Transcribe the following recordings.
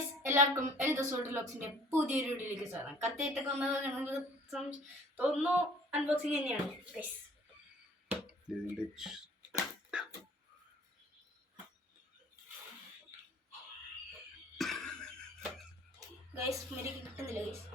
Guys, എല്ലാവർക്കും എൽദോസ് വ്ലോഗ്സിന്റെ പുതിയൊരു വീഡിയോയിലേക്ക് സ്വാഗതം. കത്തിയിട്ടൊക്കെ വന്നത് തോന്നുന്നു അൺബോക്സിങ് തന്നെയാണ് ഗൈസ്. ഗൈസ് മേരിക്ക് കിട്ടുന്നില്ല ഗൈസ്.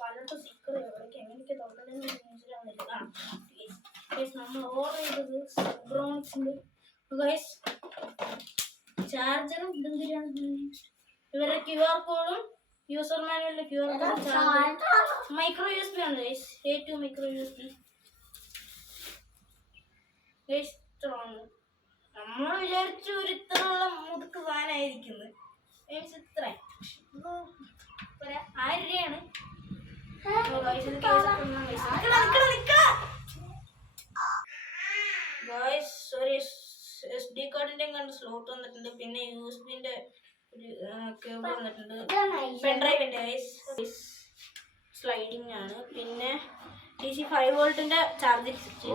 പലരുടെ സ്റ്റിക്കർ എവിടേക്ക് എങ്ങനെയൊക്കെ തുറക്കണമെന്ന് മനസ്സിലാവുന്നില്ല. നമ്മൾ ഓർഡർ ചെയ്തത് സെബ്രോണിക്സിന്റെ ഗൈസ് ചാർജറും ഇതെന്തിനാണ് ഇവരുടെ QR കോഡും യൂസർ മാനുവലിലെ QR കോഡും മൈക്രോ USB ആണ് guys. A2 micro USB guys. നമ്മൾ വിചാരിച്ചു ഒരു ഇത്രയുള്ള മുതുക്ക് സാധനമായിരിക്കുന്നത്. ഇത്ര 1000 രൂപയാണ്. SD കാർഡിന്റെ കണ്ട് സ്ലോട്ട് വന്നിട്ടുണ്ട്. പിന്നെ USB-ന്റെ ഒരു കേബിൾ വന്നിട്ടുണ്ട്. പെൻഡ്രൈവിന്റെ സ്ലൈഡിങ് ആണ്. പിന്നെ DC 5 വോൾട്ടിന്റെ ചാർജിങ് സ്വിച്ച്.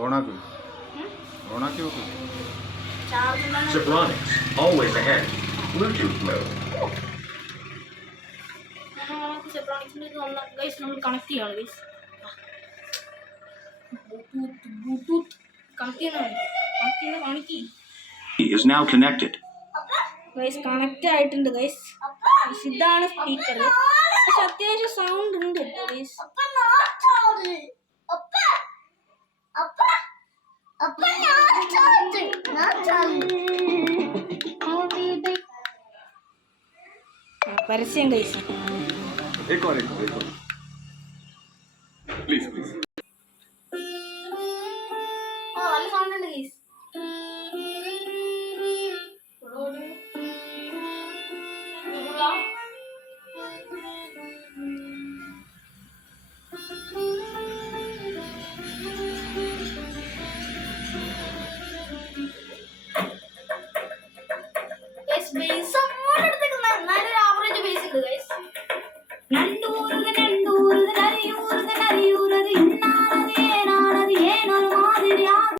സെബ്രോണിക്സിന്റെ ഗൈസ് നമ്മൾ കണക്ട് ചെയ്യാണ് ഗൈസ്. ബ്ലൂടൂത്ത് കണക്ട് ചെയ്യുന്നുണ്ട്. is now connected. Guys connect ആയിട്ടുണ്ട് ഗൈസ്. ഇതാണ് സ്പീക്കർ. പക്ഷെ അത്യാവശ്യം സൗണ്ട് ഉണ്ട് ഗൈസ്. പരസ്യം ഗൈസ്.